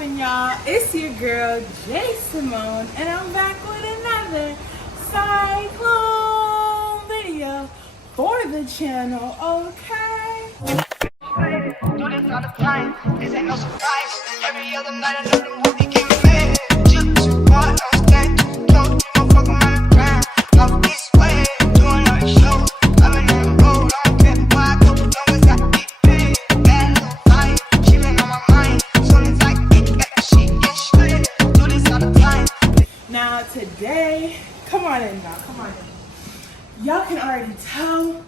poppin', y'all? It's your girl J Simone, and I'm back with another cyclone video for the channel. Okay. Do this all the time. This ain't no surprise. Every other night another movie getting made. Just too hard, I'm staying too close. I'm fucking around the ground. Off this way, doing all the shows. I've been on the road, I don't care where I go. Long as I get paid. Bad little vibe, she been on my mind. Soon as I get back, she get straight. Do this all the time. Now today, come on in, y'all. Come on in. Y'all can already tell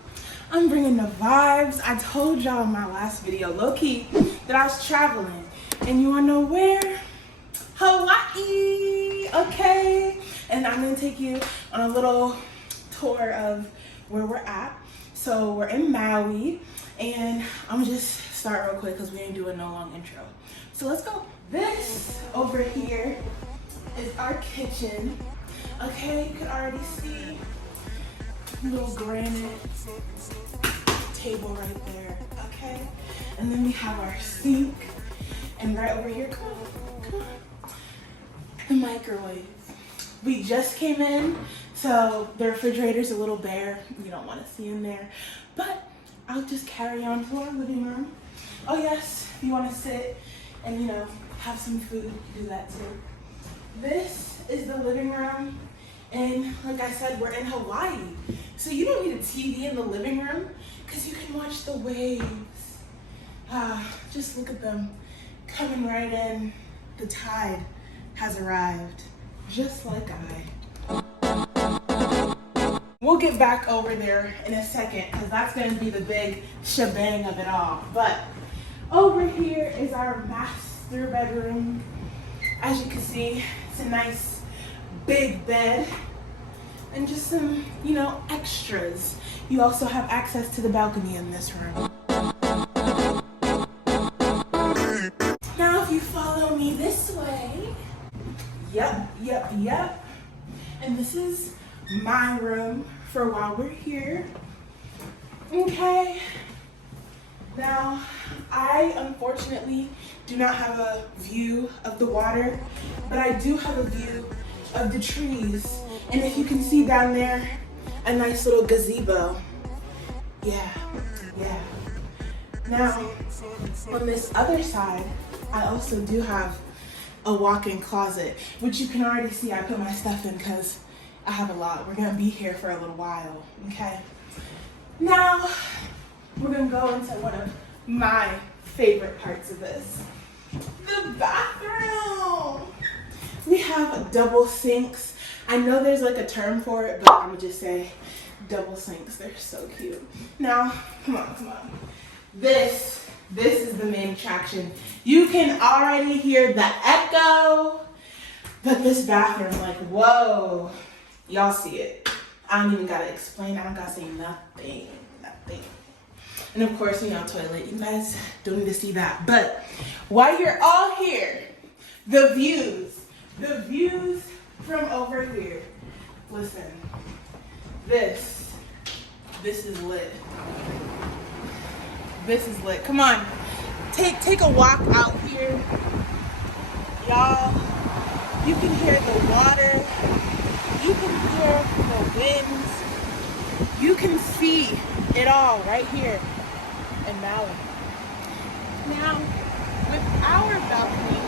I'm bringing the vibes. I told y'all in my last video, low-key, that I was traveling. And you wanna know where? Hawaii, okay? And I'm gonna take you on a little tour of where we're at. So we're in Maui, and I'm gonna just start real quick because we ain't doing no long intro. So let's go. This over here is our kitchen. Okay, you can already see little granite table right there, okay? And then we have our sink, and right over here, come on, the microwave. We just came in, so the refrigerator's a little bare. You don't want to see in there, but I'll just carry on to our living room. Oh yes, if you want to sit and, you know, have some food, you can do that too. This is the living room. And like I said, we're in Hawaii. So you don't need a TV in the living room because you can watch the waves. Just look at them coming right in. The tide has arrived, just like I. We'll get back over there in a second because that's gonna be the big shebang of it all. But over here is our master bedroom. As you can see, it's a nice big bed and just some, you know, extras. You also have access to the balcony in this room. Now if you follow me this way, yep, and this is my room for while we're here. Okay, now I unfortunately do not have a view of the water, but I do have a view of the trees. And if you can see down there, a nice little gazebo. Yeah. Now, on this other side, I also do have a walk-in closet, which you can already see I put my stuff in because I have a lot. We're gonna be here for a little while, okay? Now, we're gonna go into one of my favorite parts of this, the bathroom. We have double sinks. I know there's like a term for it, but I'm gonna just say double sinks. They're so cute. Now, come on. This is the main attraction. You can already hear the echo, but this bathroom, like, whoa. Y'all see it. I don't even gotta explain. I don't gotta say nothing. And of course, you know, toilet. You guys don't need to see that. But while you're all here, the views from over here. Listen, this is lit. This is lit. Come on, take a walk out here, y'all. You can hear the water. You can hear the winds. You can see it all right here in Maui. Now, with our balcony,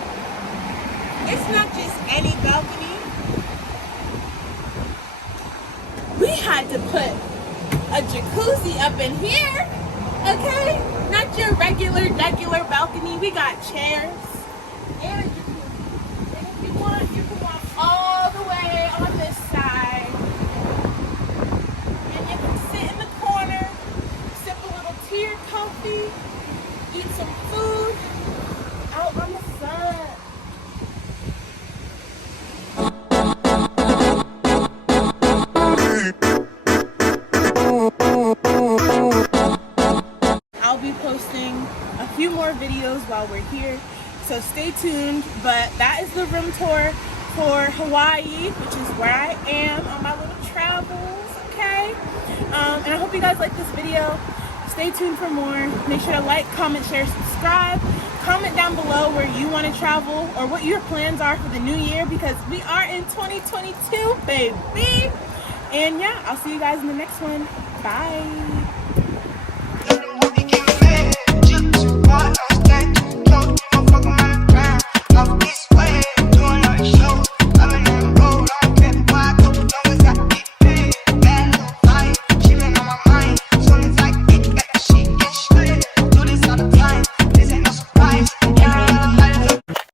it's not just any balcony. We had to put a jacuzzi up in here, okay? Not your regular balcony. We got chairs and a jacuzzi. And if you want, you can walk all the way on this side. And you can sit in the corner, sip a little tea or coffee, eat some food out on the sun. I'll be posting a few more videos while we're here, so stay tuned. But that is the room tour for Hawaii, which is where I am on my little travels, okay? And I hope you guys like this video. Stay tuned for more. Make sure to like, comment, share, subscribe. comment down below where you want to travel or what your plans are for the new year, because we are in 2022, baby. And yeah, I'll see you guys in the next one. Bye.